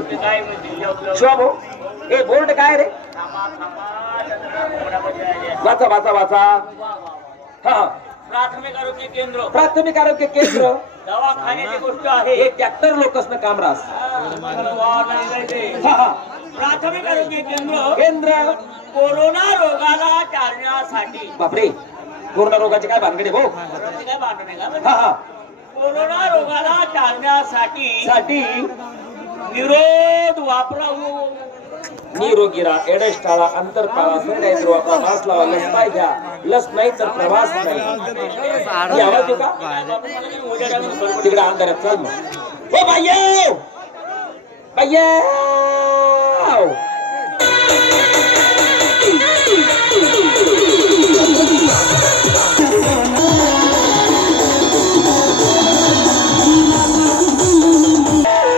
शिवा भाऊ हे बोर्ड काय रे. वाचा वाचा वाचा. हा प्राथमिक आरोग्य केंद्र. प्राथमिक आरोग्य केंद्र. दवाखान्याची गोष्ट आहे. हे ट्रॅक्टर लोकसनं काम रास प्राथमिक आरोग्य केंद्र. केंद्र. कोरोना रोगाला टाळण्यासाठी. बापरे. कोरोना रोगाचे काय भानगडे भाऊ? काय? हा हा. कोरोना रोगाला टाळण्यासाठी साठी वापरावू. निरोगी राहा एडस टाळा अंतर पाळा सॅनिटायझर वापरा. मास्क लावा लस पाय घ्या. लस नाही तर प्रवास नाही. आवाज का? तिकडे अंधारात चाल मग. हो बाय बाय